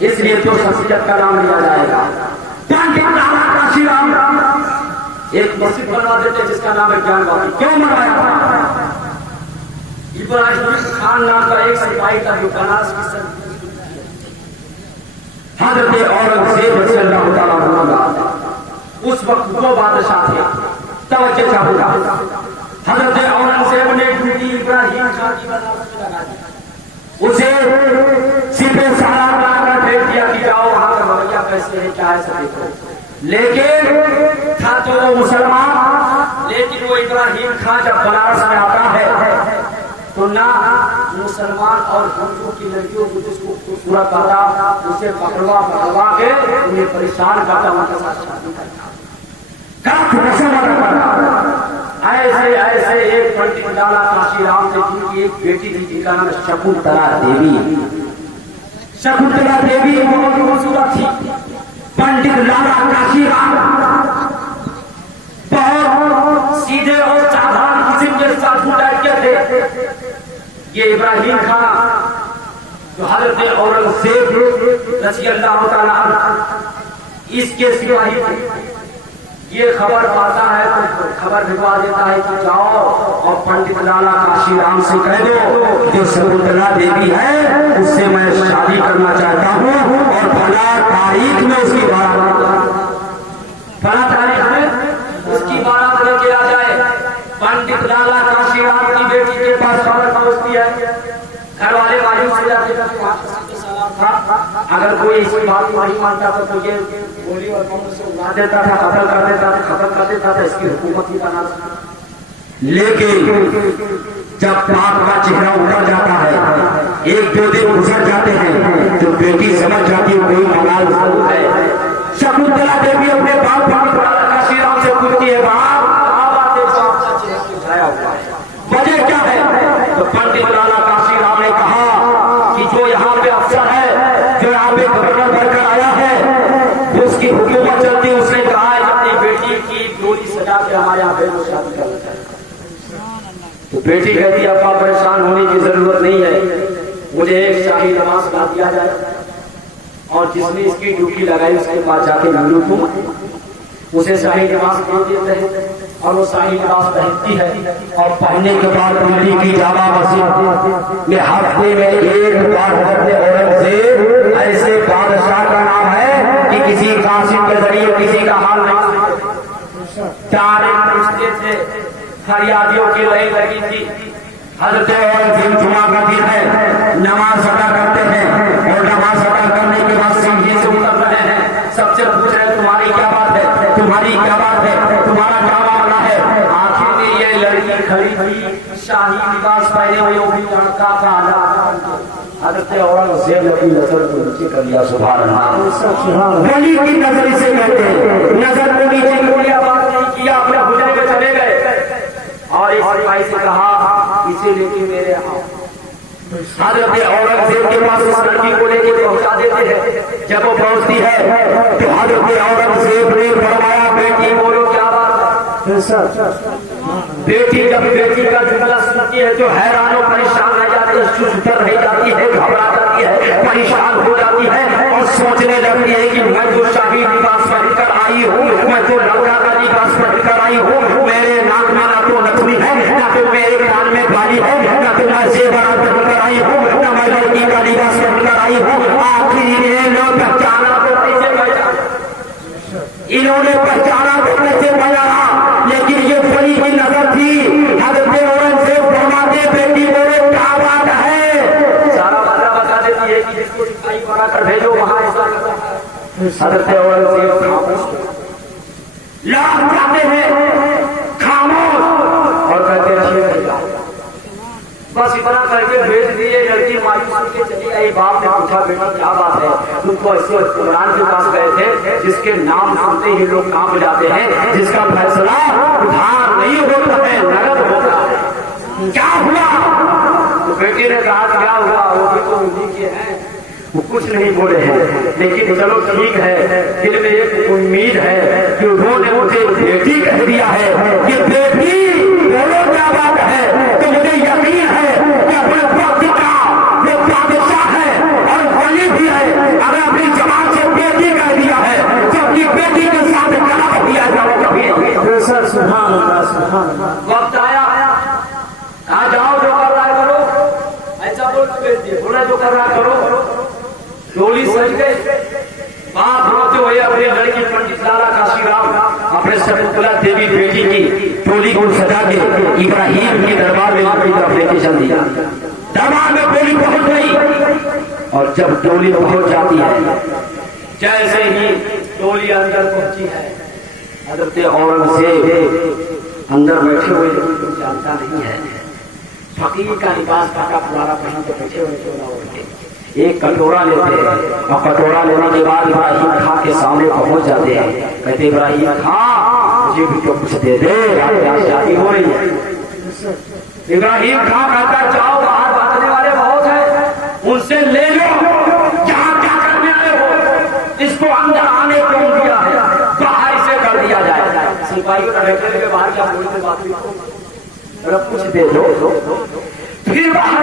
इसलिए तो शख्सियत का नाम लिया जाएगा। एक मस्जिद बनवा देते जिसका नाम है ज्ञानवादी। क्यों बनवाया था? इब्राहिम खान नाम का एक सिपाही था जो बनारस की हजरत औरंगजेब रज़ियल्लाहु ताला अन्हु, उस वक्त दो बादशाह थे। तवज्जो चाहूंगा, हजरत औरंगजेब ने ड्यूटी इब्राहिम खान की बनारस में लगा दी। उसे सीधे सलाम लाकर भेज दिया कि जाओ वहां का रवैया कैसे है, क्या है सब देखो। लेकिन था तो वो मुसलमान, लेकिन वो इब्राहिम खान जब बनारस में आता है तो ना मुसलमान और हिंदू की लड़कियों को जिसको खूबसूरत पाता उसे पकड़वा के उन्हें परेशान करता, उनके साथ शादी करता। ऐसे ऐसे एक पंडित लाला काशीराम थे जिनकी एक बेटी थी जिनका नाम शकुंतला देवी। शकुंतला देवी बहुत खूबसूरत थी। पंडित लाला काशीराम बहुत सीधे और साधारण किस्म के साधु टाइप के थे। ये इब्राहिम खान जो हजरत औरंगजेब रज़ियल्लाहु ताला अन्हु इसके सिपाही थे, ये खबर पाता है तो खबर भिजवा देता है कि जाओ और पंडित लाला काशीराम से कह दो जो शकुंतला देवी है उससे मैं शादी करना चाहता हूँ और भला तारीख में उसकी बारात लेके आ जाए। पंडित लाला काशीराम की बेटी के पास खबर पहुंचती है। घर वाले मालूम से जाते था, अगर कोई इसी बात को नहीं मानता था तो ये गोली और बम से उड़ा देता था, कत्ल कर देता था, खत्म कर देता था, इसकी हुकूमत ही बना। लेकिन जब पाप का चेहरा उतर जाता है, एक दो दिन गुजर जाते हैं तो बेटी समझ जाती है कोई मलाल है। शकुंतला देवी अपने बाप काशीराम से पूछती है, बाप वजह क्या है? तो पंडित लाला काशीराम ने कहा कि जो यहाँ पे अफसर है, जो यहाँ पे गवर्नर बनकर आया है, उसकी हुकूमत चलती, उसने कहा है अपनी बेटी की डोली सजा के हमारे यहाँ पे शादी करना चाहिए। तो बेटी कहती है अब्बा परेशान होने की जरूरत नहीं है, मुझे एक शाही नमाज पढ़ा दिया जाए और जिसने इसकी ड्यूटी लगाई उसके पास जाके मिलूं तुम उसे शाही नमाज पढ़ देते हैं और वो शाही नमाज पहनती है और पढ़ने के बाद दिल्ली की जामा मस्जिद में हफ्ते में एक बार औरंगजेब ऐसे बादशाह का नाम है कि किसी कासिम के जरिए किसी का हाल नहीं। चार रिश्ते थे, फरियादियों की लड़ी लगी थी। हजरत औरंगजेब जुमा का दिन है, नमाज अदा करते हैं और नमाज अदा करने के बाद सीढ़ी से उतर रहे हैं। सबसे पूछ रहे तुम्हारी क्या बात है, तुम्हारी क्या बात है, तुम्हारा क्या मामला है। आखिर में ये लड़की खड़ी थी, शाही लिबास पहने हुए, वो भी लड़का था। हजरत औरंगजेब ने अपनी नजर को नीचे कर लिया। सुभान अल्लाह। वली की नजर इसे कहते हैं। नजर को नीचे किया, बात नहीं किया, अपने हुजरे में चले गए और इस भाई से कहा इसे लेके मेरे आओ। हजरत औरंगजेब के पास उस लड़की को लेके पहुंचा देते हैं। जब वो पहुंचती है तो हजरत औरंगजेब ने फरमाया बेटी बोलो क्या बात है। बेटी जब बेटी का जुमला सुनती है तो हैरान और परेशान रह जाती है, सुस्तर रह जाती है, घबरा जाती है, परेशान हो जाती है और सोचने लगती है कि मैं तो शाही लिबास पहनकर आई हूँ, मैं तो लड़का का लिबास पहनकर आई हूँ, मेरे नाक में ना तो नथुनी है, ना तो मेरे कान में बाली है, ना तो मैं जेवरात पहनकर आई हूँ, ना मैं लड़की का लिबास पहनकर आई हूँ। आखिर इन्हें लोग पहचाना तो कैसे पहचाना, इन्होंने पहचाना तो कैसे पहचाना। लेकिन ये बड़ी की नजर थी। हजरत औरंगजेब फरमाते बेटी बोले क्या बात है। सारा बात बता देती है कि जिसको सिपाही बना कर भेजो वहां ऐसा। हजरत औरंगजेब लाख जाते हैं खामोश और कहते हैं बस इतना करके भेज दिए। लड़की मायूस के चली आई। बाप ने पूछा बेटा क्या बात है, तुमको ऐसे इमरान के पास गए थे जिसके नाम सुनते ही लोग कांप जाते हैं, जिसका फैसला उधार नहीं होता है नगद होता है, क्या हुआ। तो बेटी ने कहा क्या हुआ, वो भी तो उन्हीं के हैं, वो कुछ नहीं बोले हैं, लेकिन चलो ठीक है, दिल में एक उम्मीद है कि उन्होंने मुझे बेटी कह दिया है कि बेटी बोलो क्या बात है। तो मुझे यकीन है कि अपने वक्त का जो बादशाह है और वली भी है, अगर डोली सज गई। बात होते हुए अपनी लड़की पंडित लाला काशीराम अपने शकुंतला देवी बेटी की डोली को सजा के इब्राहिम के दरबार में की तरफ लेके चल दिया। दरबार में डोली पहुंच गई और जब डोली पहुंच जाती है, जैसे ही डोली अंदर पहुंची है, हजरत औरंगजेब अंदर बैठे हुए जानता नहीं है। फकीर का लिबास काटा पुराना पहन के बैठे हुए चोला उठे, एक कटोरा लेते हैं और कटोरा लेने के बाद इब्राहिम खां के सामने पहुंच जाते हैं। कहते इब्राहिम खां मुझे भी तो कुछ दे दे, आज शादी हो रही है। इब्राहिम खां कहता जाओ, बाहर बांटने वाले बहुत हैं, उनसे ले लो। यहाँ क्या करने आए हो? इसको अंदर आने क्यों दिया है? बाहर से कर दिया जाए। सिपाहियों ने बैठे के बाहर क्या बोलते बात कुछ दे दो। फिर बाहर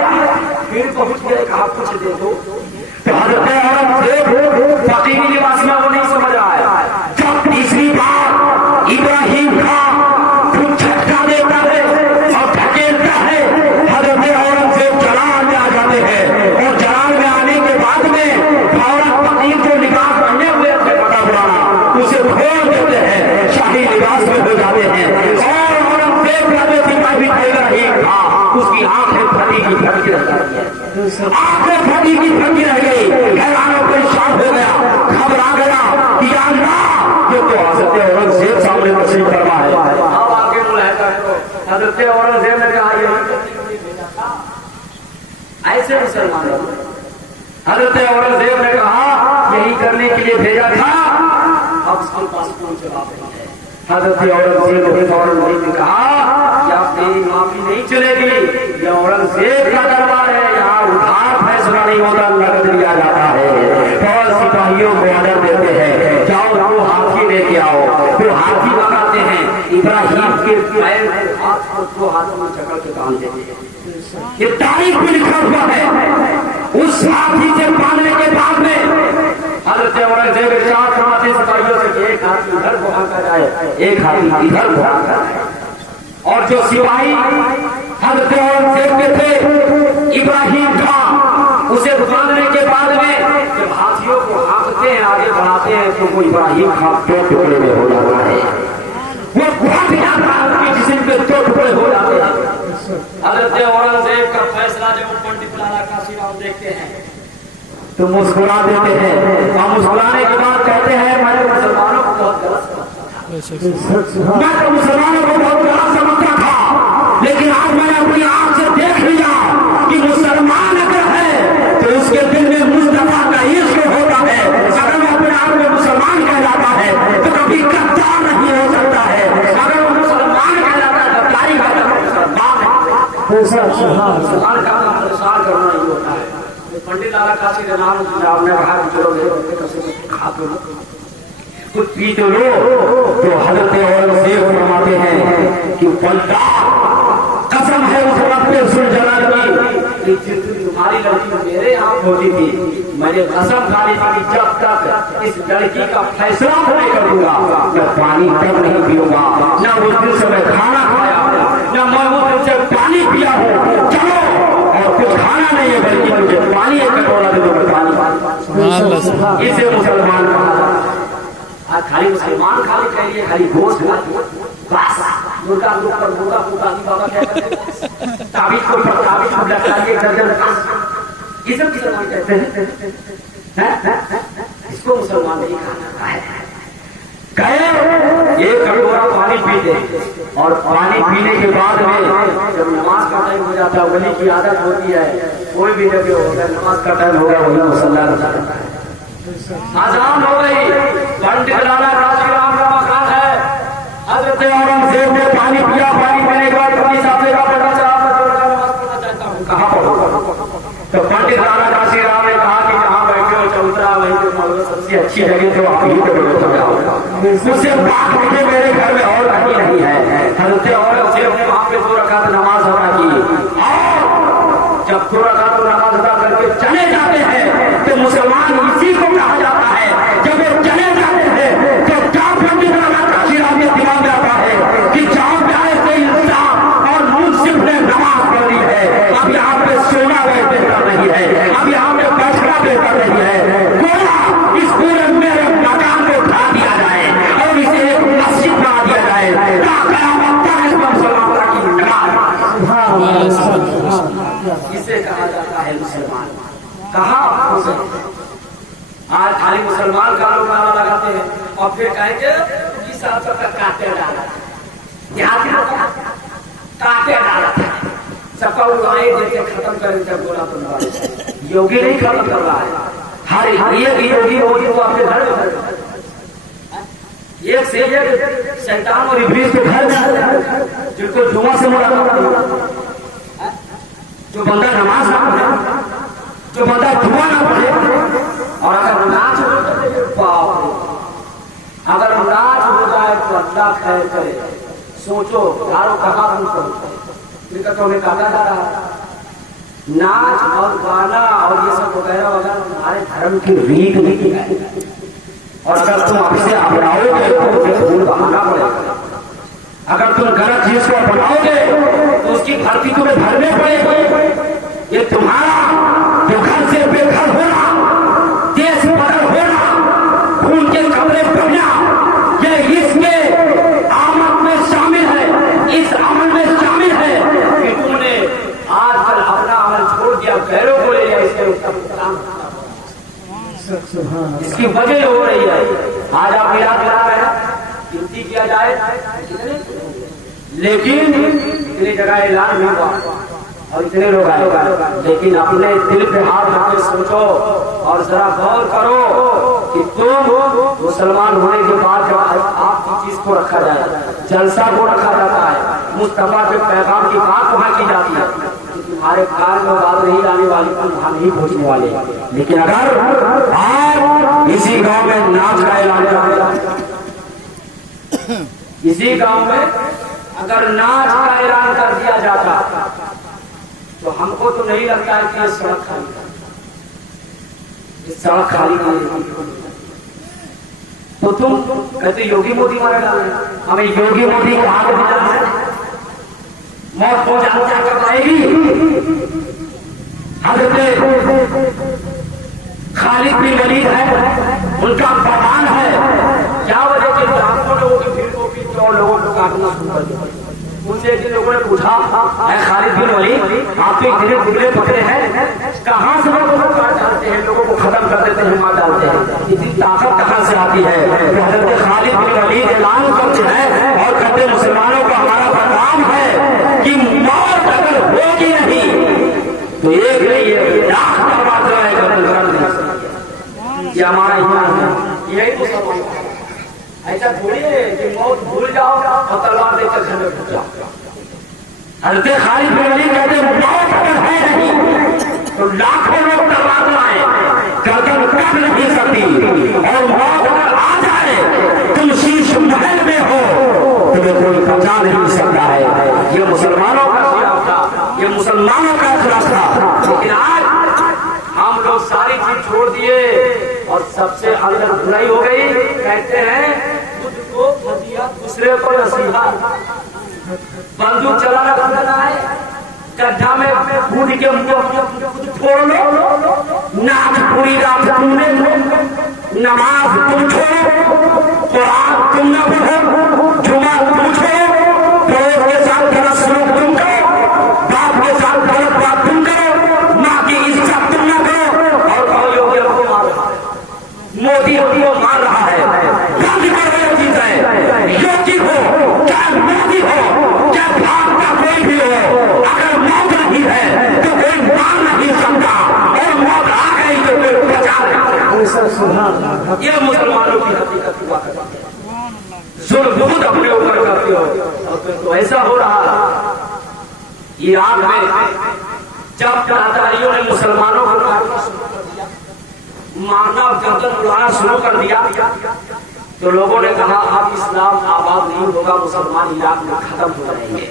फिर पहुंच गए, कहा कुछ दे दो। तो हजरत औरंगजेब फकीरी लिबास में वो नहीं समझ आया। जब तीसरी बार इब्राहिम खां कुछ झटका देता है और धकेलता है, हजरत औरंगजेब जलाल में आ जाते हैं और जलाल में आने के बाद में फौरन फकीर जो लिबास पहने हुए थे बड़ा पुराना, उसे खोल देते हैं, शाही लिबास में हो जाते हैं। और औरंगजेब इब्राहिम खां उसकी आंखें फटी की फटी रह गई, आंखें फटी की फटी रह गई। हैरान परेशान हो गया, घबरा गया कि अल्लाह ये तो हजरत औरंगजेब सामने तस्लीम फरमा है। अब आगे बुलाया हजरत औरंगजेब ने कहा ऐसे मुसलमान, हजरत औरंगजेब ने कहा यही करने के लिए भेजा था, अब इसके पास कौन जवाब है। हजरत औरंगजेब ने कहा कि आप तेरी माफी नहीं चलेगी, यह औरंगजेब का दरबार है, यहाँ उधार फैसला नहीं होता, नकद लिया जाता है। और सिपाहियों को ऑर्डर देते हैं जाओ दो हाथी लेके आओ। तो हाथी लगाते हैं, इब्राहिम के पैर हाथ को दो हाथों में चकड़ के बांध देते हैं। ये तारीख में लिखा हुआ है। उस हाथी से बांधने के बाद में हजरत औरंगजेब इरशाद फरमाते सिपाहियों से एक हाथी इधर को हाँका जाए, एक हाथी इधर को हाँका जाए। और जो सिपाही हजरत औरंगजेब के थे इब्राहिम खां, उसे बांधने के बाद में जब हाथियों को हाँकते हैं, आगे बढ़ाते हैं, तो वो इब्राहिम खां दो टुकड़े में हो जाता है। वो फट जाता है, उसके जिस्म पे दो टुकड़े हो जाते हैं। हजरत औरंगजेब का फैसला जब पंडित लाला काशीराम देखते हैं तो मुस्कुरा देते हैं और मुस्कुराने के बाद कहते हैं मैं तो मुसलमानों को बहुत गलत समझता था, लेकिन आज मैंने अपनी आंख से देख लिया कि मुसलमान अगर है तो उसके दिल में मुस्तफा का इश्क होता है। अगर वो अपने आप में मुसलमान कहलाता है तो कभी गद्दार नहीं हो सकता है। अगर वो मुसलमान कहलाता है गद्दारी का मुसलमान का अनुसार करना ही होता है। पंडित लाला काशी के नाम ने कहा चलो खा तो कुछ पी तो लो। तो हजरत औरंगजेब फरमाते हैं कि बंदा कसम है उस रब पे सुन जलाल की, तुम्हारी लड़की मेरे यहाँ होती थी, मैंने कसम खा ली थी जब तक इस लड़की का फैसला नहीं करूंगा मैं पानी तक नहीं पीऊंगा, न उस दिन से मैं खाना खाया, न मैं उस दिन से पानी पिया हूँ। चलो और कुछ खाना नहीं है बल्कि मुझे पानी एक कटोरा दे दो, मैं पानी। इसे मुसलमान कहा। खाली मुसलमान खाली कहिए, खाली गोश्त बस मुर्गा ऊपर मुर्गा फूटा बाबा क्या ताबीज को ताबीज को लटकाइए दर्जन, ये सब मुसलमान कहते हैं। इसको मुसलमान नहीं खाना है। एक कटोरा पानी पीते और पानी पीने के बाद में जब नमाज का टाइम हो जाता है, वली की आदत होती है, कोई भी जगह होगा नमाज का टाइम होगा वही मुसल्ला जाता है। आजान हो गई, पंडित लाला काशीराम का मकान है। हजरत औरंगजेब ने पानी पिया, पानी पीने के बाद कभी साफे का पता चला नमाज पढ़ना चाहता हूँ, कहाँ पढ़ो? तो पंडित लाला काशीराम ने कहा कि कहाँ बैठे हो चौतरा, वही तो सबसे अच्छी जगह तो आप ही को उससे बात मुझे मेरे घर में और कहीं नहीं है। हजरत औरंगजेब ने वहां पे 2 रकात नमाज अदा की और जब 2 रकात नमाज अदा करके चले जाते हैं तो मुसलमान इसी को कहा जाता है। जब ये चले जाते हैं तो क्या पंडित लाला काशीराम के दिमाग में आता है कि जहां पे आए थे इंसान और मुंसिफ ने नमाज पढ़ी है, अब यहाँ पे सोना बेहतर नहीं है, अब यहाँ पे बैठना बेहतर नहीं है। आज खाली मुसलमान का लोग नारा लगाते हैं और फिर कहेंगे कि साहब सबका काटे डाला काटे डाला था सबका उड़ाए देते खत्म करें जब बोला तुम योगी नहीं खत्म कर रहा है। हर एक योगी मोदी को अपने घर में एक से एक शैतान और इब्लीस के घर में जिनको जुमा से मुलाकात, जो बंदा नमाज ना पढ़े, जो बंदा दुआ ना पढ़े, और अगर नाच अगर नाच हो जाए तो अल्लाह खैर करे। सोचो यारो कहा तो हमें कहा जा रहा है नाच और गाना और ये सब वगैरह वगैरह तुम्हारे धर्म की रीत नहीं है, और अगर तुम आपसे अपनाओगे तो फूल बहाना पड़ेगा। अगर तुम गलत चीज को अपनाओगे तो उसकी भर्ती तुम्हें भरने पड़ेगी। ये तुम्हारा जो घर से बेघर होना, देश बदल होना, खून के कपड़े पहनना, ये इसके आमद में शामिल है, इस अमल में शामिल है कि तुमने आजकल अपना अमल छोड़ दिया, पैरों को ले लिया। इसके इसकी वजह हो रही है। आज आप मिलाद करा रहे हैं, गिनती किया जाए, लेकिन इतनी जगह ऐलान नहीं हुआ और इतने लोग आए, लेकिन अपने दिल पे हाथ रखकर सोचो और जरा गौर करो कि तुम मुसलमान होने के बाद जब आपकी चीज को रखा जाए, जलसा को रखा जाता है, मुस्तफा के पैगाम की बात वहां की जाती है, तुम्हारे कार में बात नहीं लाने वाली, तुम वहां नहीं पहुंचने वाले। लेकिन अगर आज इसी गांव में नाच का ऐलान किया, इसी गांव में अगर नाच का ऐलान कर दिया जाता तो हमको तो नहीं लगता है कि ये सड़क खाली, इस सड़क खाली तो तुम कहते योगी मोदी मारा डाल रहे, हमें योगी मोदी को आगे दिलाना है, मौत को जानता कर पाएगी। हजरत खालिद बिन वलीद है, उनका फरमान है, क्या वजह के लाखों लोगों की भीड़ को पीछे और लोगों को काटना शुरू कर दिया। उनसे जिन लोगों ने पूछा खालिद बिन वलीद आप तो इतने टुकड़े पकड़े हैं, कहां से लोगों को काट डालते हैं, लोगों को खत्म कर देते हैं, मार डालते हैं, इतनी ताकत कहां से आती है? तो हजरत खालिद बिन वलीद ऐलान करते हैं और कहते मुसलमानों को हमारा पैगाम है कि मौत अगर होगी नहीं तो एक नहीं है लाख का मात्रा है कत्ल कर दें। ये हमारा ईमान है, यही तो सब ऐसा थोड़ी है कि मौत भूल जाओ और तलवार लेकर घर में घुस जाओ। हजरत खालिद बिन वलीद कहते मौत अगर है नहीं तो लाखों लोग तलवार लाए, गर्दन कट नहीं सकती, और मौत अगर आ जाए तुम शीश महल में हो तुम्हें कोई बचा नहीं सकता है। ये मुसलमानों का खिलाफ था, ये मुसलमानों का खिलाफ था। लेकिन आज हम लोग सारी चीज छोड़ दिए और सबसे अंदर बुराई हो गई। कहते हैं खुद को फतिया दूसरे पर नसीहा, बंदूक चलाना बंदना है, गड्ढा में कूद के फोड़ लो, नाच पूरी रात तुमने, नमाज तुम छोड़ो, कुरान तुम न पढ़ो, जुमा तुम छोड़ो, पड़ोस के साथ गलत सलूक तुम करो, बाप के साथ गलत बात तुम करो, माँ की इज्जत तुम न करो, और कहो योगी हमको मार रहा है, मोदी हमको मार रहा है। बंद करो ये चीज है, योगी हो चाहे मोदी हो चाहे भारत का कोई भी हो, अगर मौत नहीं है तो कोई मार नहीं सकता, और मौत आ गई तो कोई बचा नहीं। ये मुसलमानों की हकीकत हुआ है। जुल्म बहुत अपने ऊपर करते हो और तो ऐसा हो रहा है। इराक में जब तातारियों ने मुसलमानों को मारना और गर्दन उड़ाना शुरू कर दिया तो लोगों ने कहा अब इस्लाम आबाद नहीं होगा, मुसलमान इराक में खत्म हो जाएंगे।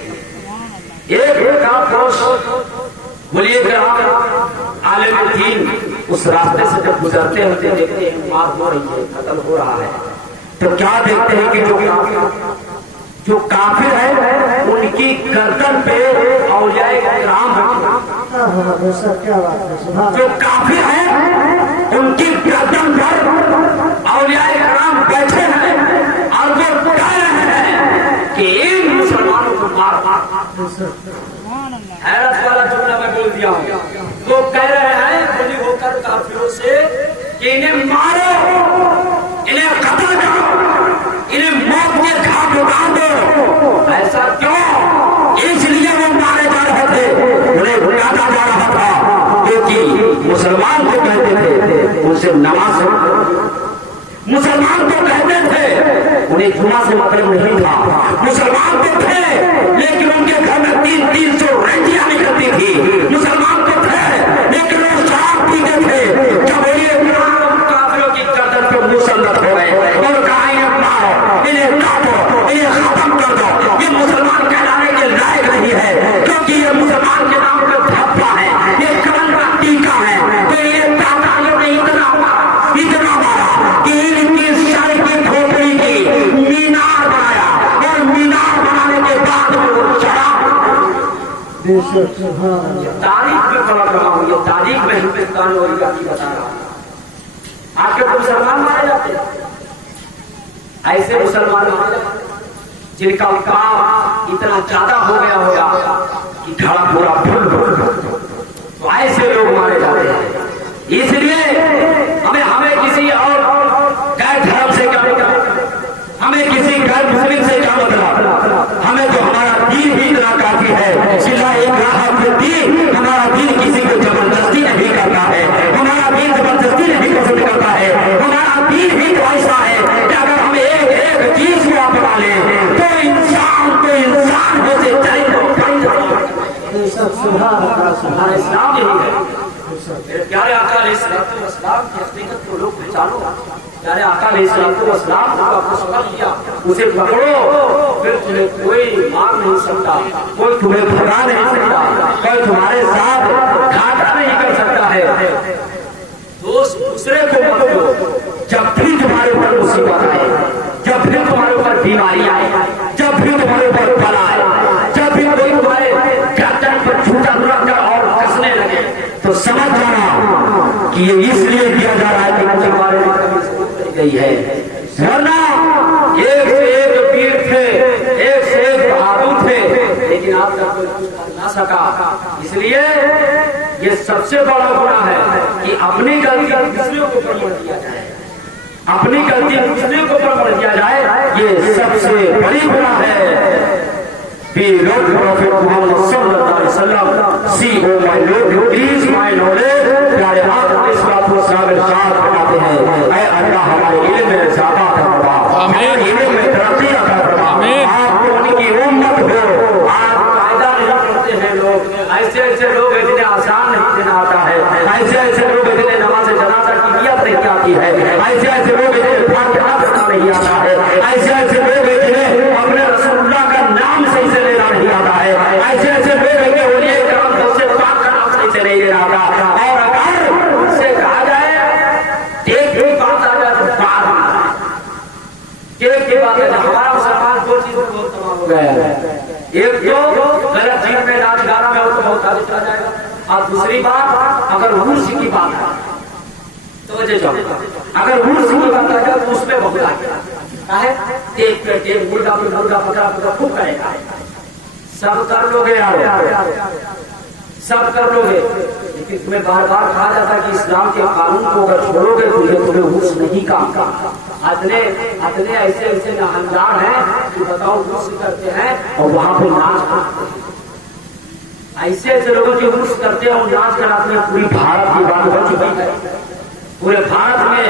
एक दोस्त बोलिए आलिम दीन उस रास्ते से जब गुजरते होते देखते हैं मार हो रही है, खत्म हो रहा है, तो क्या देखते हैं कि जो काफिर है उनकी गर्दन पे औलियाए किराम बैठे, जो काफिर है उनकी गर्दन पर औलियाए किराम बैठे हैं और वो कह रहे हैं कि इन मुसलमानों को मार मार। हैरत वाला जुमला मैं बोल दिया हूँ। वो कह रहे हैं बनी होकर काफिरों से कि इन्हें मारो, इन्हें कत्ल करो, इन्हें मौत के घाट उतार दो। ऐसा क्यों? इसलिए वो मारे जा रहे थे, उन्हें भुलाया जा रहा था, क्योंकि मुसलमान को कहते थे उनसे नमाज, मुसलमान को कहते थे उन्हें जुमा से मतलब नहीं था, मुसलमान तो थे लेकिन उनके घर में 300 रंजियां निकलती थी, मुसलमान तो थे लेकिन वो शराब पीते थे। जब ये काफिरों की गर्दन पर मुसल्लत हो गए और कहा इन्हें मारो, इन्हें काटो, इन्हें खत्म कर दो, ये मुसलमान कहलाने के लायक नहीं है, क्योंकि ये मुसलमान के नाम पर धब्बा है, ये कलम का टीका है। तो ये तातारियों ने इतना मारा कि इनकी सर की खोपड़ी की मीनार बनाया और मीनार बनाने के बाद वो चढ़ा। तारीख में खड़ा रहा हूँ, ये तारीख में हिंदुस्तान और बता रहा हूँ। आज के मुसलमान मारे जाते हैं, ऐसे मुसलमान मारे जाते जिनका काम इतना ज्यादा हो गया होगा कि घड़ा पूरा फुल, तो ऐसे लोग मारे जाते हैं। इसलिए हमें किसी और गैर धर्म से क्या मतलब, हमें किसी गैर मुस्लिम से क्या मतलब, हमें तो हमारा दीन ही इतना काफी है। सिला एक राहत दीन, हमारा दीन किसी को जबरदस्ती नहीं करता है, हमारा दीन जबरदस्ती नहीं पसंद करता है, हमारा दीन ही तो ऐसा है कि अगर हम एक चीज को अपना लें तो इंसान हो से चाहे हमारा इस्लाम यही है। प्यारे आका अलैहिस्सलाम की हकीकत को लोग पहचानो, प्यारे आका अलैहिस्सलाम को समझ लिया, उसे पकड़ो, फिर तुम्हें कोई मार नहीं सकता, कोई तुम्हें भगा नहीं सकता, कोई तुम्हारे साथ घाटा नहीं कर सकता है। दोस्त दूसरे को मत दो, जब भी तुम्हारे ऊपर मुसीबत आए, जब भी तुम्हारे ऊपर बीमारी आए, जब भी तुम्हारे ऊपर बला आए, जब भी कोई तुम्हारे गर्दन पर झूठा रखकर और कसने लगे, तो समझ जाना कि ये इसलिए किया जा रहा है कि मुसलमानों की गई है, वरना एक से एक वीर थे, एक से एक बहादुर थे, लेकिन आप तक कोई ना सका। इसलिए ये सबसे बड़ा गुनाह है कि अपनी गलती दूसरों को ऊपर दिया जाए, अपनी गलती दूसरे को ऊपर दिया जाए, ये सबसे बड़ी गुनाह है। Prophet Muhammad sallallahu alaihi wasallam, see oh my Lord, please my knowledge, प्यारे आप इस बात को साबित बनाते हैं, ऐ अल्लाह हमारे इल्म में इजाफा फरमा, हमारे इल्म में तरक्की अता फरमा, आप उनकी उम्मत हो। आप कायदा नहीं करते हैं लोग, ऐसे लोग इतने आसान नहीं देना आता है, ऐसे लोग इतने नमाज जनाजा की नियत नहीं आती है, ऐसे लोग इतने फातिहा पढ़ना नहीं आता है, ऐसे लोग इतने अपने रसूलुल्लाह का नाम सही से लेना नहीं आता है, ऐसे लोग इतने उन्हें काम सबसे पाक का नाम सही से नहीं ले आता। और अगर उनसे कहा जाए एक बात आ जाए तो बात है, हमारा मुसलमान दो चीजों में बहुत तमाम हो गया है। एक तो गलत चीज में नाच गाना में हो तो बहुत आगे चला जाएगा, और दूसरी बात अगर उर्स की बात है तो अगर उर्स की बात आ जाए तो उसमें बहुत आगे एक मुर्गा पकड़ा खूब करेगा, सब कर लोगे यार, सब कर लोगे, लेकिन तुम्हें बार बार कहा जाता है कि इस्लाम के कानून को अगर छोड़ोगे तो तुम्हें उर्स नहीं काम का। अतने ऐसे नाहनदार हैं कि बताओ उर्स करते हैं और वहां पर नाच, ऐसे लोगों की उर्स करते हैं और नाच कराते हैं। पूरी भारत की बात हो चुकी है, पूरे भारत में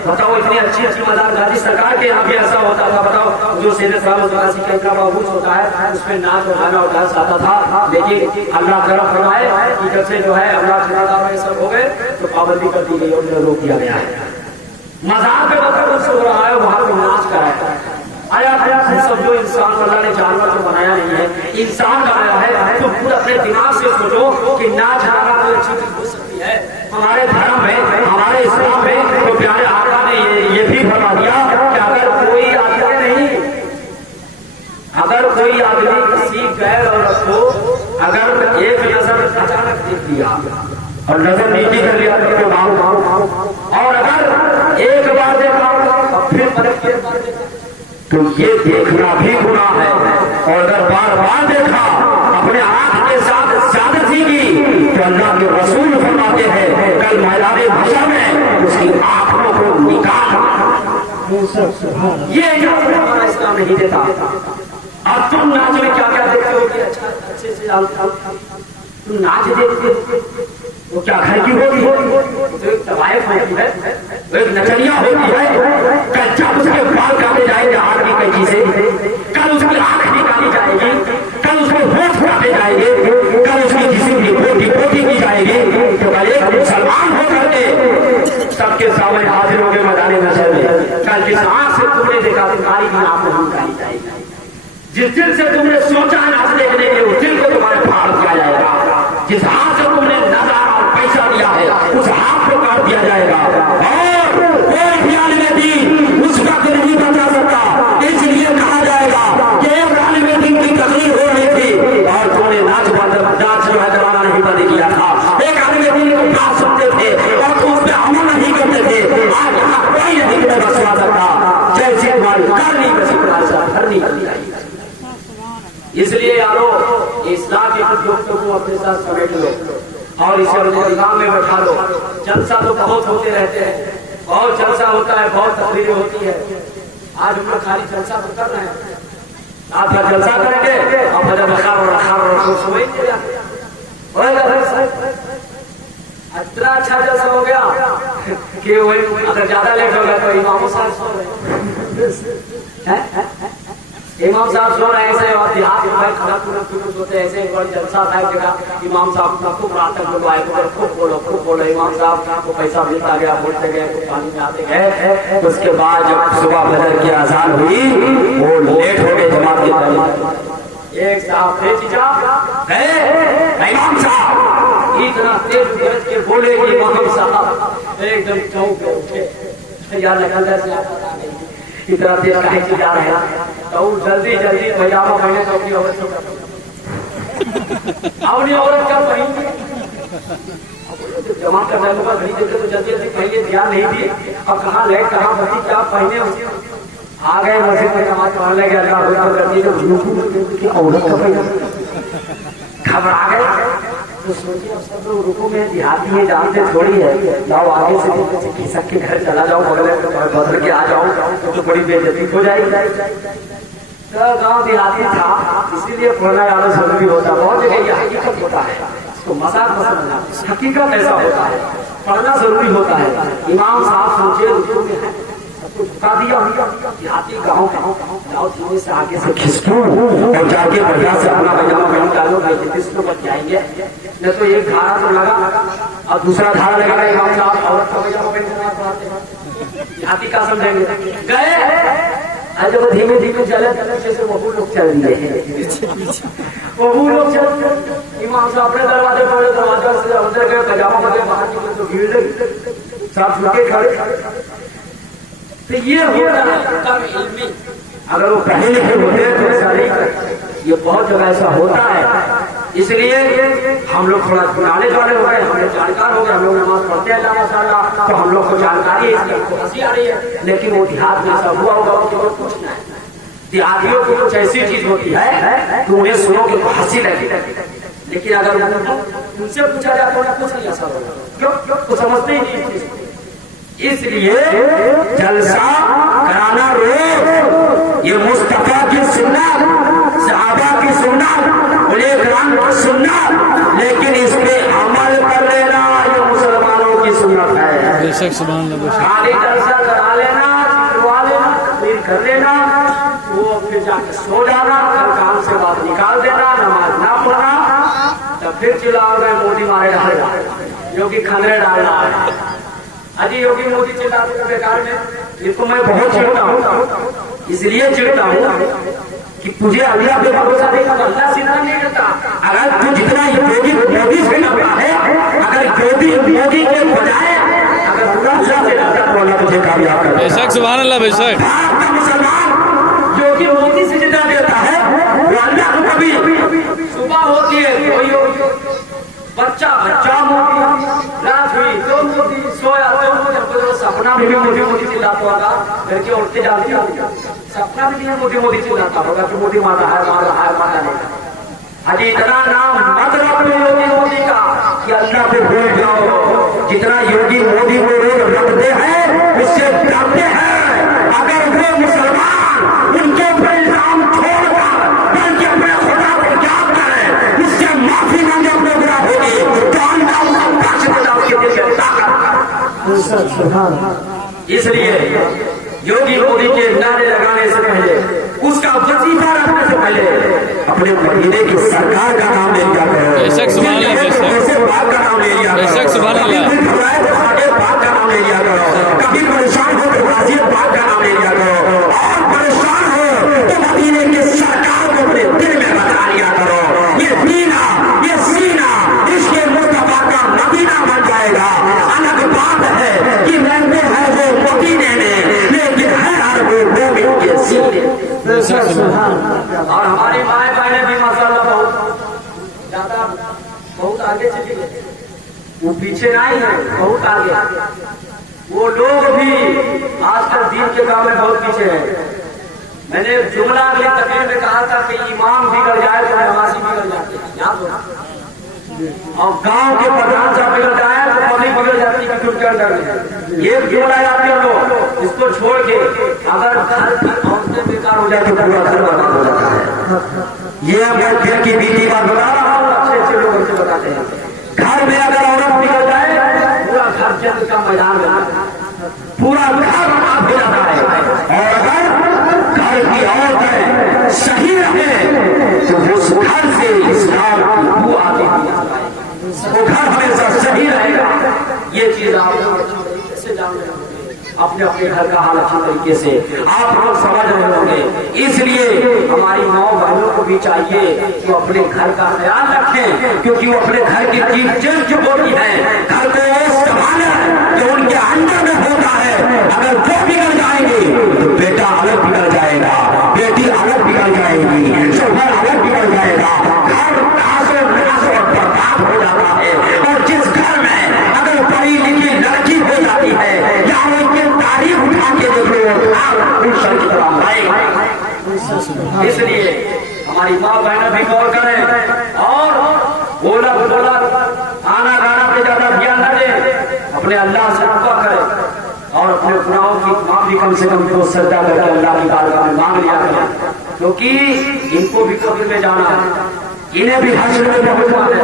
बताओ इतनी अच्छी मदार गाजी सरकार के यहाँ भी ऐसा होता था। बताओ जो सीधे साल होता है उसमें नाच और गाना और डांस आता था, लेकिन अल्लाह करम फरमाए कि जब से जो है अल्लाह सब हो गए तो पाबंदी कर दी गई और रोक दिया गया है। मज़ार पे मतलब हो रहा है, वहां पर नाच कराया आया सब जो इंसान अल्लाह ने जानवर को बनाया नहीं है, इंसान बनाया है, तो पूरा अपने दिमाग से सोचो कि नाच गाना कोई अच्छी चीज हो सकती है। हमारे धर्म में, हमारे इस्लाम में तो प्यारे आका ने ये भी फरमा दिया कि अगर कोई आदमी किसी गैर औरत को अगर एक नजर अचानक देख लिया और नजर नीचे कर लिया तो और अगर एक बार देखा फिर तो ये देखना भी गुनाह है। और अगर बार बार देखा अपने आंख के साथ ज़्यादती की तो अल्लाह के रसूल फरमाते हैं कल मैदानी भाषा में उसकी आंखों को निकाल। ये हमारा इस्लाम नहीं देता। अब तुम नाच में क्या क्या देखते हो कि अच्छा अच्छे से तुम नाच देखते वो क्या घर की होती है, तो एक तवायफ होती है, एक नचनिया होती है। कल जब उसके बाल काटे जाएंगे हाथ की कैंची से, कल उसकी आंख निकाली जाएगी, कल उसके होठ काटे जाएंगे, कल उसकी जिस्म की पोटी की जाएगी। तो कल एक मुसलमान होकर के सबके सामने हाजिर होंगे मैदान नशर में। कल जिस आंख से तुमने देखा तुम्हारी भी आंख नहीं निकाली जाएगी। जिस दिल से तुमने सोचा नाच देखने के उस दिल को तुम्हारे फाड़ दिया जाएगा। जिस हाथ से तुमने नजर और पैसा दिया है उस हाथ को काट दिया जाएगा। और कोई भी आलिम दीन उसका दिल नहीं बचा सकता। इसलिए कहा जाएगा कि एक आलिम दीन की तकरीर हो रही थी और तुमने नाच जो है करवाना नहीं बंद किया था। एक आलिम दीन की बात सुनते थे और तुम उस पर अमल नहीं करते थे। आज यहाँ कोई नहीं बचवा सकता। जैसे तुम्हारी करनी करनी करनी। इसलिए यारो इस्लाम के कुछ दोस्तों को अपने साथ समेट लो और इसे इस्लाम में बैठा लो। जलसा तो बहुत होते रहते हैं, बहुत जलसा होता है, बहुत तकरीरें होती है। आज हम लोग खाली जलसा तो कर रहे हैं। आप क्या जलसा करेंगे और इतना अच्छा जलसा हो गया कि वही अगर ज्यादा लेट हो गया तो इमाम साहब सो रहे हैं, इमाम साहब सो रहे हैं और देहात में खड़ा पूरा होते हैं ऐसे। बड़ी जलसा था जगह इमाम साहब का खूब रात तक बुलवाए खूब बोलो। इमाम साहब को पैसा मिलता गया, बोलते गए, पानी में आते गए। उसके बाद जब सुबह फजर की अजान हुई वो लेट हो गए जमात के टाइम। एक साहब थे चीजा इमाम साहब इतना तेज गरज के बोले कि इमाम साहब एकदम चौंक उठे। यार इतना देर कहीं से जा रहे हैं तो जल्दी जल्दी पैजामा पहने तो अपनी औरत अपनी औरत क्या पहनी जमा करने के बाद घड़ी देते तो जल्दी जल्दी पहले ध्यान नहीं दिए। अब कहाँ गए कहाँ बची क्या पहने आ गए मस्जिद में नमाज पढ़ने के अल्लाह करती है औरत का पैजामा घबरा गए। तो सोचिए सब लोग रुको में देहाती है जानते थोड़ी है, जाओ आगे से किसी के घर चला जाओ बदल के आ जाओ तो बड़ी बेइज्जती हो जाएगी। तो गांव देहाती था इसीलिए पढ़ना ज्यादा जरूरी होता। बहुत जगह ये हकीकत होता है, इसको मजाक मत समझना, हकीकत ऐसा होता है, पढ़ना जरूरी होता है। इमाम साहब सोचे झुका दिया देहाती गाँव जाओ धीरे से आगे से खिसको और जाके बढ़िया से अपना पैजामा पहन डालो तो बच जाएंगे। न तो एक धारा तो लगा और दूसरा धारा लगा इमाम साहब औरत का पैजामा पहन देहाती का समझेंगे गए। जब धीमे धीमे चले जैसे वहू लोग चल रहे वहू लोग चल इमाम साहब अपने दरवाजे पर दरवाजा से अंदर गए पैजामा बदले बाहर निकले तो भीड़ लगी साहब झुके खड़े। तो ये होता है अगर वो पहले लिखे होते हैं तो ऐसा नहीं करते। ये बहुत जगह ऐसा होता है। इसलिए हम लोग थोड़ा नॉलेज वाले हो गए, हम लोग जानकार हो गए, हम लोग नमाज पढ़ते हैं माशाअल्लाह तो हम लोग को जानकारी है, इसलिए हंसी आ रही है। लेकिन वो देहात में ऐसा हुआ होगा कि वो कुछ नहीं। देहातियों की कुछ ऐसी चीज होती है तो उन्हें सुनो कि हंसी लगी, लेकिन अगर उनसे पूछा जाए तो कुछ नहीं ऐसा होगा। क्यों तो समझते ही नहीं। इसलिए जलसा कराना रोज ये मुस्तफा की सुन्नत, सहाबा की सुन्नत, उलमाए किराम की सुन्नत, लेकिन इस पे अमल कर लेना ये मुसलमानों की सुन्नत है। खाली जलसा करा लेना, करवा लेना, तकरीर कर लेना, वो फिर जाके सो जाना, कल काम से बात निकाल देना, नमाज ना पढ़ना, तब फिर चिल्लाओ गए मोदी मारे डालेगा, योगी खंडरे डाल रहा है। अजी योगी मोदी चिल्लाते हैं बेकार में। ये तो मैं बहुत चिढ़ता हूँ, इसलिए चिढ़ता हूँ कि तुझे अल्लाह पे भरोसा नहीं करता, अल्लाह सीधा नहीं करता। अगर तू जितना योगी से करता है, अगर योगी के बजाय अगर पूरा अल्लाह से करता तो अल्लाह तुझे कामयाब करता है। बेशक सुभान अल्लाह। बेशक मुसलमान योगी मोदी से जितना देता है वो अल्लाह को कभी सुबह होती है बच्चा मोदी, रात हुई तो मोदी, सोया तो मोदी, सपना में भी मोदी चिल्लाता होगा, घर की औरतें जाती सपना भी नहीं मोदी मोदी चिल्लाता होगा कि मोदी माता है, मार रहा है, माता नहीं। अजी इतना नाम मत रखो योगी मोदी का कि अल्लाह को भूल जाओ। जितना योगी मोदी को रोज रखते हैं उससे डरते हैं। अगर वो मुसलमान उनके ऊपर इल्जाम छोड़कर बल्कि अपने खुदा को याद करें, इससे माफी मांगे, अपने बुरा होगी तो अल्लाह उसको बख्श देता, उसके दिल में ताकत। इसलिए योगी मोदी के नारे लगाने से पहले, उसका वजीफा रखने से पहले अपने मदीने की सरकार का नाम ले लिया करो, बाग का नाम ले लिया करो, बाग का नाम ले लिया करो, कभी परेशान हो तो गाजिया बाग का नाम ले लिया करो, और परेशान हो तो मदीने की सरकार को अपने दिल में बता लिया करो। ये बीना, ये सीना इसके मुस्तफा का मदीना बन जाएगा। अलग बात है कि रहते हैं वो मदीने में, लेकिन है हर वो मोमिन के सीने। और हमारी माए बहने भी माशाअल्लाह बहुत आगे चली गई, वो पीछे नहीं है, बहुत आगे। वो लोग भी आजकल दीन के काम में बहुत पीछे हैं। मैंने जुमला अगले तकरीर में कहा था कि इमाम बिगड़ जाए तो नमाजी बिगड़ जाते हैं, याद हो। और गांव के प्रधान साहब बिगड़ जाए तो पब्लिक बिगड़ जाती है क्योंकि अंदर में ये जुमला याद कर लो। इसको छोड़ के अगर घर की औरतें बेकार हो जाए तो पूरा घर बर्बाद हो जाता है। ये मैं दिल की बीती बात बता रहा हूँ, अच्छे अच्छे लोग हमसे बताते हैं। घर में अगर औरत बिगड़ जाए पूरा घर जंग का मैदान बना, पूरा घर बर्बाद हो जाता है। और अगर घर की औरतें सही रहे तो उस घर से इस्लाम की बू आती है, वो घर हमेशा सही रहेगा। ये चीज आप कैसे जान रहे होंगे, अपने अपने घर का हाल अच्छी तरीके से आप लोग समझ रहे होंगे। इसलिए हमारी माँ बहनों को भी चाहिए कि वो अपने घर का ख्याल रखें, क्योंकि वो अपने घर की चीज चीज जो होती है घर को संभालें जो उनके अंदर में होता है। अगर वो बिगड़ जाएंगे तो बेटा अलग बिगड़ जाएगा, बेटी अलग बिगड़ जाएगी, शोहर अलग बिगड़ जाएगा, घर बर्बाद हो जाता है। और जिस घर में अगर पढ़ी लिखी लड़की हो जाती है या उनकी तारीफ उठा के देखो, इसलिए हमारी माँ बहन भी गौर करें और बोला बोला आना गाना पे ज्यादा ध्यान न दें, अपने अल्लाह से दुआ करें और अपने गुनाहों की माफी कम से कम तो सजदा करके अल्लाह की बारगाह में मांग लिया करें, क्योंकि इनको भी कब्र में जाना है, इन्हें भी हश्र में पहुंचना है।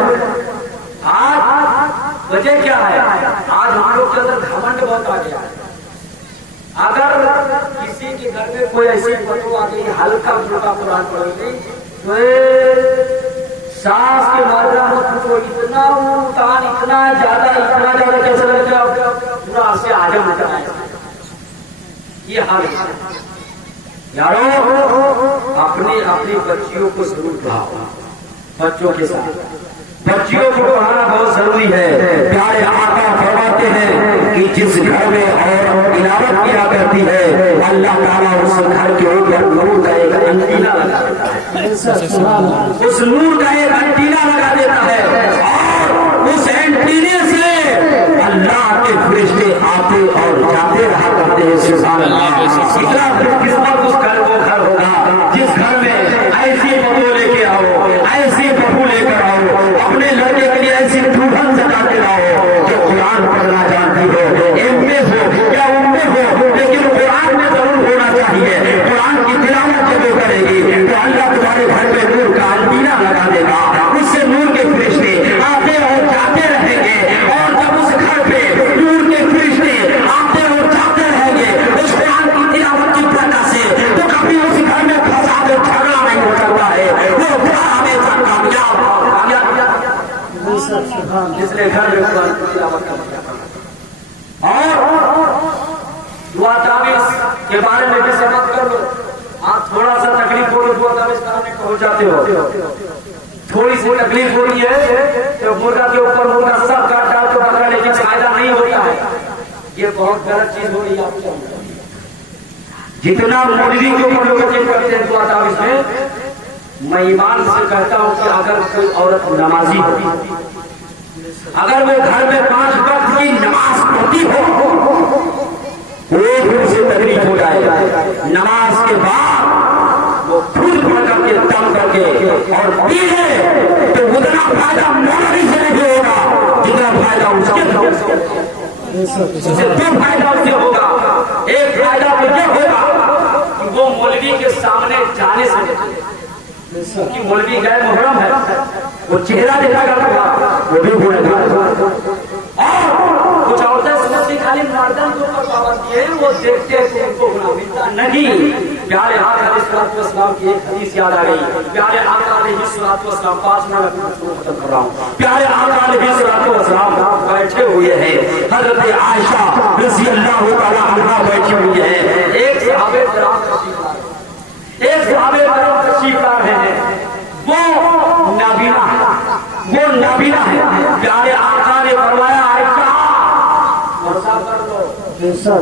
आज वजह क्या है, आज हम लोग के अंदर घमंड बहुत आ गया है। अगर किसी के घर में कोई ऐसी बदबू आ गई, हल्का फुल्का कुरान पढ़ेगी तो सास के मात्रा मत पूछो, इतना उतान इतना ज्यादा कैसे लगेगा, पूरा से आगे उठना है। ये हाल यारो, अपनी अपनी बच्चियों को जरूर पढ़ाओ, बच्चों के साथ बच्चियों को पढ़ाना बहुत जरूरी है। प्यारे आका फरमाते हैं कि जिस घर में और इनामत किया करती है अल्लाह ताला उस घर के ऊपर नूर का एक अंटीना लगा देता है, उस नूर का एक अंटीना लगा देता है और उस एंटीने से अल्लाह के फरिश्ते आते और जाते रहा करते हैं। सुभान अल्लाह। इतना किस्मत उस घर वो घर होगा जिस घर में ऐसी बहू लेके आओ, ऐसी बहू लेकर आओ, अपने लड़के के लिए ऐसी ठूठन जताते रहो जो कुरान पढ़ना जानती हो, एमए हो या उम्मे हो, लेकिन कुरान में जरूर होना चाहिए। कुरान की तिलावत जब वो करेगी तो अल्लाह तुम्हारे घर में नूर का अंटीना लगा देगा, उससे नूर के फरिश्ते आते और जाते रहेंगे। और जब उस घर पे नूर के फरिश्ते आते और जाते रहेंगे उस कुरान की तिलावत की बरकत से, तो कभी उस घर में फसाद और झगड़ा नहीं हो सकता है, वो घर हमेशा कामयाब इसलिए घर में और दुआ तावीज़ के बारे में भी समझ कर लो। आप थोड़ा सा तकलीफ हो दुआ तावीज़ कराने पहुंचाते हो, थोड़ी सी तकलीफ हो रही है तो मुर्गा के ऊपर मुर्गा सब काट डाल तो बकरा, लेकिन फायदा नहीं होता है। ये बहुत गलत चीज हो रही है। जितना मौलवी के ऊपर लोग यकीन करते हैं दुआ तावीज़ में, मैं ईमान से कहता हूँ कि अगर कोई औरत नमाजी हो, अगर वो घर में 5 वक्त की नमाज पढ़ती हो, वो भी उसे तकलीफ हो जाए जाए। नमाज के बाद वो खुद पढ़ करके दम करके और पी है तो उतना फायदा मौलवी से नहीं होगा जितना फायदा उसके दो फायदा उससे होगा। एक फायदा तो ये होगा कि वो मौलवी के सामने जाने से कि मौलवी गए मुहर्रम है वो चेहरा देखा करता वो भी भूलेगा। और कुछ औरतें समझती खाली मर्दन के ऊपर पाबंदी है वो देखते उनको गुनाह मिलता नहीं। प्यारे आका अलैहिस्सलाम की एक हदीस याद आ गई। प्यारे आका अलैहिस्सलाम 5 मिनट खत्म कर रहा हूँ। प्यारे आका अलैहिस्सलाम बैठे हुए हैं, हजरत आयशा रज़ियल्लाहु तआला अन्हा बैठी हुई है। एक सहाबे तशरीफ ला रहे हैं, वो नाबीना है। प्यारे आका ने फरमाया आयशा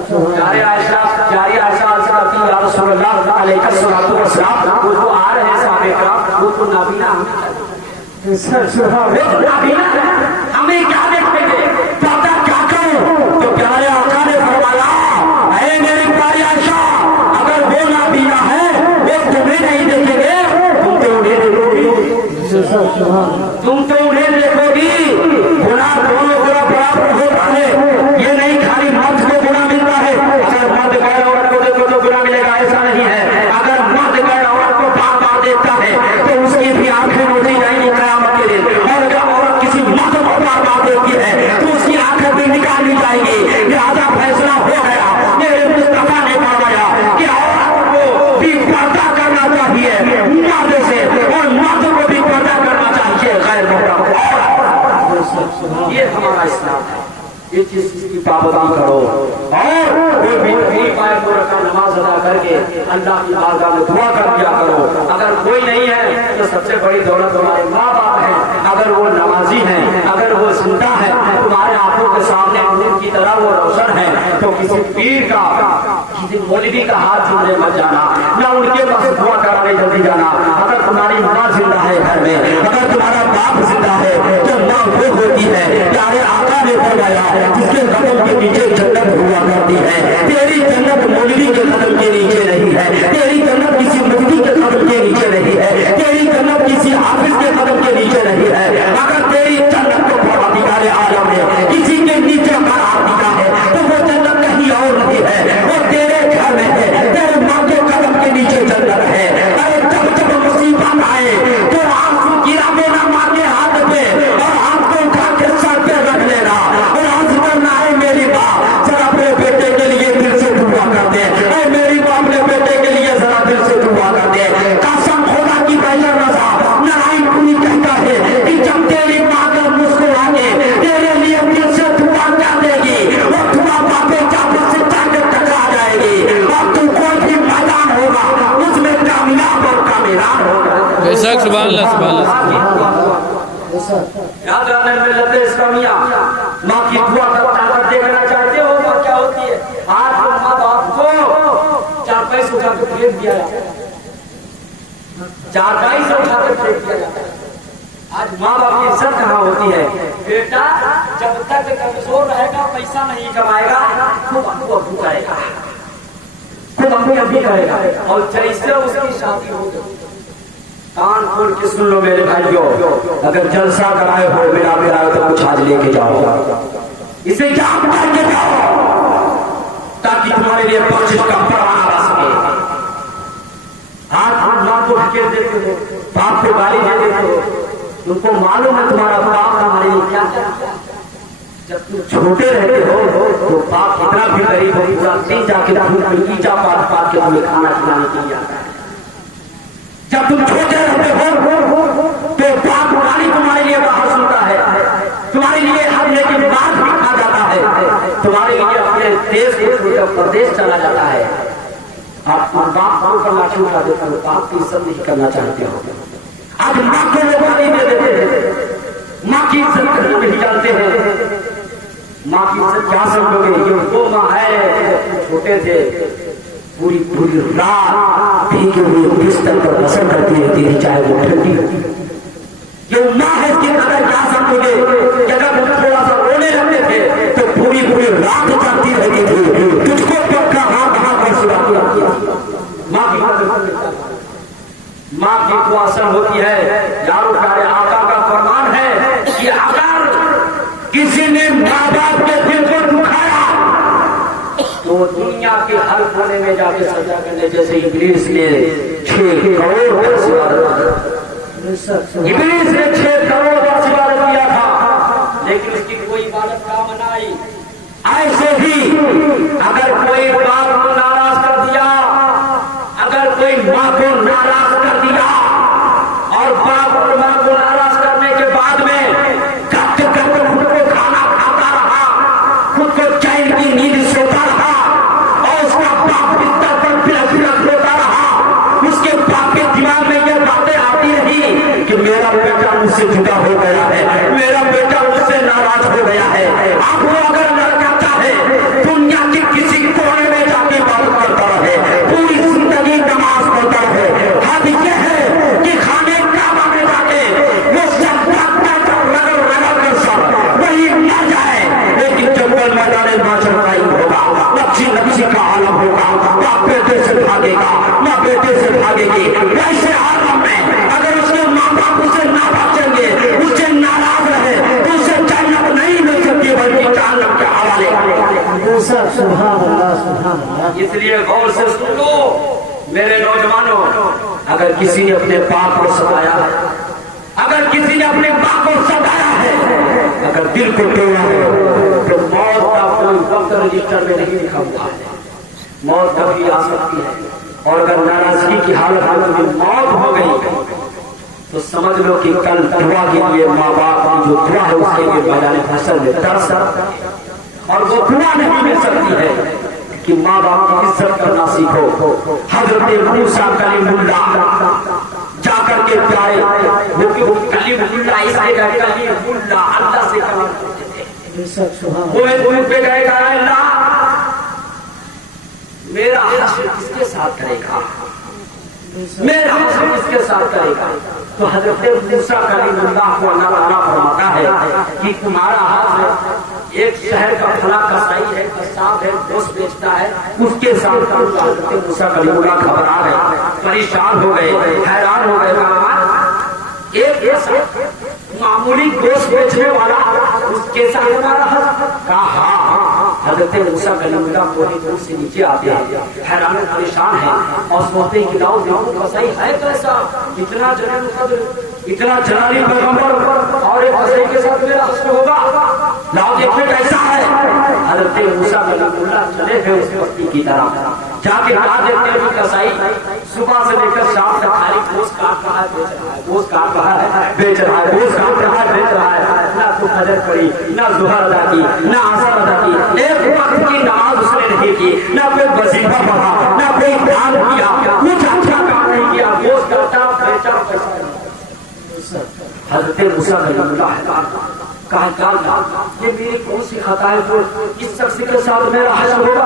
प्यारे आयशा या रसूलल्लाह अलैहिस्सलातु वस्सलाम वो जो आ रहे हैं साहबे किराम वो तो नाबीना हमें क्या देखेंगे पता क्या करो। तो प्यारे आका ने फरमाया ऐ मेरी प्यारी आयशा अगर वो नाबीना है वो तुम्हें नहीं देखेंगे तुम तो उन्हें देखोगी। गुनाह दोनों तरफ बराबर होता है। ये नहीं खाली मर्द को गुनाह मिलता है, अगर मर्द गैर औरत को देखो तो गुनाह मिलेगा ऐसा नहीं है। अगर मर्द गैर औरत को बार बार देखता है तो उसकी भी आंखें नोची जाएंगी क़यामत के दिन। और अगर औरत किसी मर्द को बार बार देखती है तो उसकी आंखें भी निकाली जाएंगी। लिहाजा फैसला हो गया, मेरे मुस्तफा ने फरमाया कि औरत को भी पर्दा करना चाहिए मर्द से और मर्द को भी पर्दा करना चाहिए गैर मुहर्रम। ये हमारा इस्लाम है। ये चीज की पाबंदी करो और कोई भी नमाज अदा करके अल्लाह की बारगाह में दुआ कर दिया करो। अगर कोई नहीं है तो सबसे बड़ी दौलत हमारे माँ बाप है। अगर वो नमाजी है, अगर वो सुनता है, तुम्हारे आंखों के सामने उनकी तरह वो रोशन है, तो किसी पीर का किसी मौलवी का हाथ जोड़ने मत जाना, ना उनके पास दुआ कराने जल्दी जाना। अगर तुम्हारी माँ जिंदा है घर में, अगर तुम्हारा बाप जिंदा है तो माँ वो होती है। प्यारे आका ने फरमाया जिसके कदम के नीचे जन्नत हुआ करती है। तेरी जन्नत मौलवी के कदम के नीचे नहीं है, तेरी जन्नत किसी मुफ्ती के कदम के नीचे नहीं है, तेरी जन्नत किसी हाफिज के कदम के नीचे नहीं है। अगर तेरी जन्नत को परवरदिगार आलम ने किसी के नीचे करार दिया है तो वो जन्नत कहीं और नहीं है, वो तेरे घर में है, तेरे माँ के कदम के नीचे जन्नत है। अरे जब जब मुसीबत आए तो आंसू गिरा देना माँ के हाथ पे और हाथ को उठा के सर पे रख लेना और आंसू करना है मेरी माँ जरा अपने बेटे के लिए दिल से दुआ कर दे, मेरी माँ अपने बेटे के लिए जरा दिल से दुआ कर दे। कसम खुदा की बेहतर रजा नारायण मुनि कहता है कि जब तेरी माँ का मुस्कुराने तेरे लिए दिल से दुआ कर देगी वो दुआ बातें चादर से चादर टकरा जाएगी और तू कोई भी मैदान होगा उसमें कामयाब और कामयाब होगा। बेशक सुभान अल्लाह सुभान अल्लाह। याद रखना मिल्लत इस्लामिया माँ की दुआ का ताकत देखना चाहते हो तो क्या होती है। आज तो माँ बाप को चारपाई से उठा के फेंक दिया जाता है, चारपाई से उठा के फेंक दिया जाता है। आज माँ बाप की इज्जत कहाँ होती है। बेटा जब तक कमजोर रहेगा पैसा नहीं कमाएगा खूब अम्बू अब्बू करेगा, खूब अम्बू अब्बू करेगा और जैसे उसकी शादी हो गई कान खोल के सुन लो मेरे भाइयों, अगर जलसा कराए हो मेरा मेरा तो कुछ आज लेके जाओ, इसे क्या लेके जाओ ताकि तुम्हारे लिए बख्शिश का परवाना आ सके। आज माँ को ढकेल देते हो, बाप को गाली दे देते हो, तुमको मालूम है तुम्हारा बाप हमारे लिए क्या क्या। जब तुम छोटे रहते हो तो बाप इतना भी गरीब हो पूरा दिन जाके ईचा पात पात के तुम्हें खाना खिलाने के लिए आता है। जब तुम छोटे रहते हो तो बाप गाली तुम्हारे लिए बाहर सुनता है, तुम्हारे लिए हर लेकिन बात भी खा जाता है, तुम्हारे लिए अपने देश को प्रदेश चला जाता है। आप बाप को लाठी उठा देते हो, बाप की इज्जत नहीं करना चाहते हो। आज माँ को लोग गाली दे देते हैं, माँ की इज्जत करना नहीं जानते हैं। माँ की इज्जत क्या समझोगे, ये वो माँ है छोटे थे पूरी पूरी रात भीगे हुए बिस्तर पर बसर करती रहती है चाहे वो ठंडी होती है। ये माँ है इसकी कदर क्या समझोगे। अगर तुम थोड़ा सा रोने लगते थे तो पूरी पूरी रात जागती रहती थी, तुझको पक्का हाँ कहाँ कर सुना किसी ने माँ बाप के दिल को दुखाया तो दुनिया के हर कोने में जाके सजा करने, जैसे इब्लीस ने 6 करोड़ वर्ष इब्लीस ने 6 करोड़ वर्ष इबादत किया था, लेकिन उसकी कोई इबादत काम न आई। ऐसे ही अगर कोई बाप को नाराज कर दिया, अगर कोई माँ को नाराज कर दिया और बाप और माँ को नाराज करने के बाद में करते करते खुद को खाना खाता रहा, खुद को चैन की नींद सोता रहा और उसका बाप बिस्तर पर बिलख रोता रहा, उसके बाप के दिमाग में यह बातें आती रही कि मेरा बेटा मुझसे जुदा हो गया है, मेरा बेटा मुझसे नाराज हो गया है। आपको अगर लड़का चाहे दुनिया के किसी कोने में जाके इबादत करता रहे, पूरी जिंदगी नमाज पढ़ता रहे, हद यह है कि खाने काबा में जाके वो सब रगड़ कर सब वही मर जाए, लेकिन जंगल मैदान माशर का ही होगा, नक्शी का आलम होगा, बाप बेटे से भागेगा, माँ बेटे से भागेगी। वैसे आलम में अगर उसके माँ बाप उसे ना बचेंगे, उससे नाराज रहे तो उसे जन्नत नहीं मिल सकती बल्कि जहन्नम के हवाले। इसलिए गौर से सुन लो मेरे नौजवानों, अगर किसी ने अपने बाप को सताया है, अगर किसी ने अपने बाप को सताया है, अगर दिल को तोड़ा है तो मौत का कोई वक्त रजिस्टर में नहीं लिखा हुआ है, मौत कभी आ सकती है। और अगर नाराजगी की हालत में मौत हो गई तो समझ लो कि कल दुआ के लिए माँ बाप की जो दुआ है उसके लिए मैदान फसल में तरस, और वो दुआ नहीं मिल सकती है कि माँ बाप की इज्जत करना सीखो। हजरत मूसा कलीमुल्लाह जाकर के प्यारे वो कलीमुल्लाह इसलिए कलीमुल्लाह अल्लाह से कलाम करते थे, वो एक पे गए अल्लाह मेरा हश्र किसके साथ करेगा, मेरा हश्र किसके साथ करेगा। तो हजरत मूसा कलीमुल्लाह को अल्लाह ताला फरमाता है कि तुम्हारा हाथ एक शहर का फला कसाई है, कसाब है, गोश्त बेचता है, उसके साथ हजरत मूसा कलीमुल्लाह घबरा गए, परेशान हो गए, हैरान हो गए। एक मामूली गोश्त बेचने वाला उसके साथ हमारा कहा। हजरत मूसा कलीमुल्लाह कोई दूर से नीचे आते हैं, हैरान परेशान है और सोचते हैं कि लाओ देखो कसाई है कैसा, इतना जलाली पैगंबर और एक कसाई के साथ मेरा हश्र होगा, लाओ देखो कैसा है। हजरत मूसा कलीमुल्लाह चले गए उस बस्ती की तरफ, जाके कहा देखते हैं कि कसाई सुबह से लेकर शाम तक खाली गोश्त काट रहा है, बेच रहा है, गोश्त काट रहा है, बेच रहा है, गोश्त काट रहा है, बेच रहा है। ना तो फजर पड़ी, ना जुहर अदा की, ना असर अदा की, एक वक्त की नमाज उसने नहीं की, ना कोई वजीफा पढ़ा, ना कोई ध्यान किया, कुछ अच्छा काम नहीं किया, गोश्त काटा, बेचा, पैसा। हजरत मूसा कलीमुल्लाह कहा ये मेरी कौन सिखाता है जो इस शख्स के साथ मेरा हश्र होगा,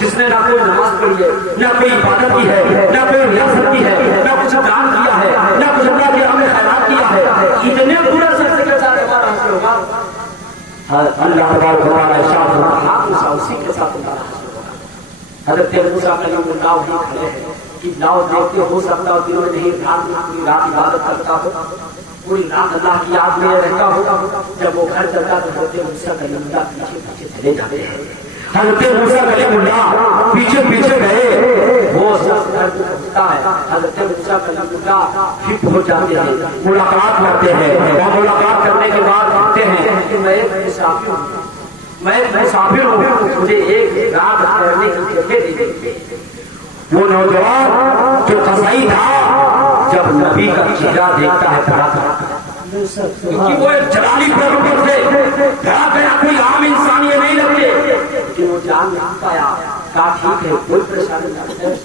जिसने ना कोई नमाज पढ़ी है, ना कोई इबादत की है, ना कोई रियासत की है, ना कुछ दान किया है, ना कुछ अल्लाह के हमें खैरात किया है, इतने बुरे शख्स के साथ हमारा हश्र होगा। अल्लाह तबारक व तआला इरशाद फरमाता है उसी के साथ हमारा हश्र होगा। हजरत मूसा कलीमुल्लाह वहीं खड़े हैं कि लाओ देखते हो सकता हो दिनों में नहीं पूरी रात इबादत करता हो, पूरी रात अल्लाह की याद में रहता होगा। जब वो घर चलता तो हजरत मूसा कलीमुल्लाह पीछे पीछे चले जाते हैं। हजरत मूसा कलीमुल्लाह पीछे पीछे गए, वो शख्स घर को पहुंचता है, हजरत मूसा कलीमुल्लाह फिर पहुंच जाते हैं, मुलाकात करते हैं और मुलाकात करने के बाद कहते हैं कि मैं एक मुसाफिर हूँ, मैं एक मुसाफिर हूँ, मुझे एक रात ठहरने की जगह दे दीजिए। वो नौजवान जो कसाई था जब नबी का चेहरा देखता है क्योंकि वो एक जलाली पैगंबर थे, डरा गया, कोई आम इंसान ये नहीं लगते, लेकिन वो जान नहीं पाया। कहा ठीक है कोई परेशानी नहीं।